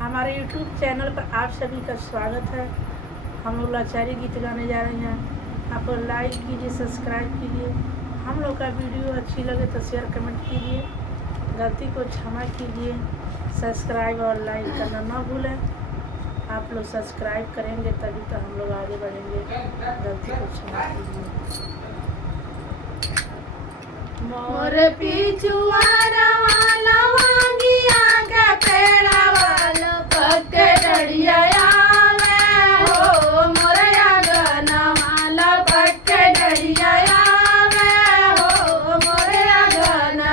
हमारे YouTube channel पर आप सभी का स्वागत है। हम लोग लाचारी गीत गाने जा रहे हैं। आप लोग लाइक कीजिए, सब्सक्राइब कीजिए। हम लोग का वीडियो अच्छी लगे तो शेयर कमेंट कीजिए। गलती को क्षमा कीजिए। सब्सक्राइब और लाइक करना ना भूलें। आप लोग सब्सक्राइब करेंगे तभी तो हम लोग आगे बढ़ेंगे। गलती को क्षमा कीजिए। मोर पिछुआरा वाला वांगिया के पेड़ा वाला पक्के डड़िया आवे हो। मोरया गना वाला पक्के डड़िया आवे हो। मोरया गना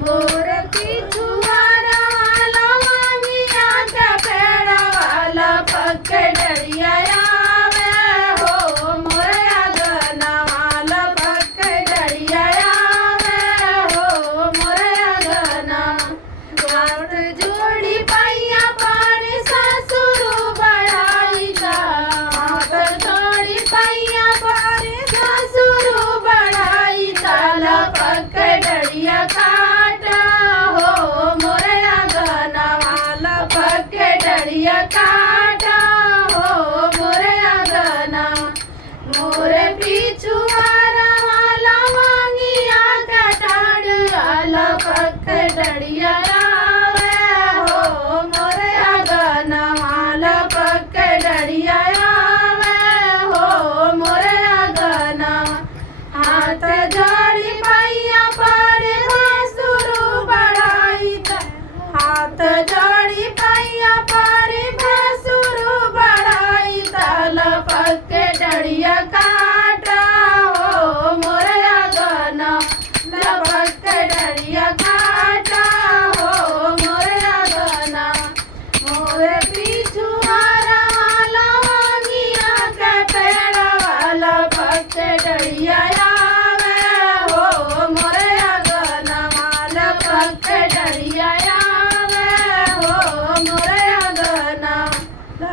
मोर पिछुआरा वाला वांगिया के पेड़ा वाला पक्के डड़िया आवे हो। मोरया गना वाला पक्के डड़िया जोड़ी पाइया पानी ससुर बढ़ाई का। हाथ जोड़ी पाइया पानी ससुर बढ़ाई ताला पक्के डड़िया काटा हो। मोरया गना वाला पक्के डड़िया काटा हो। मोरया गना मोरे पिछुआरा वाला वांगिया का डाड़ वाला पक्के डड़िया हाथ जोड़ी पाइया पर भसुर बढ़ाई हाथ जोड़ी पाइया पर भसुर बढ़ाई ताल पक्के डड़िया काटा हो। मोरया गना पक्के डड़िया काटा हो। मोरया गना मोरे पिछुआरा वाला वांगिया के पेड़ा वाला पक्के डड़िया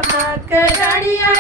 पक्के डड़िया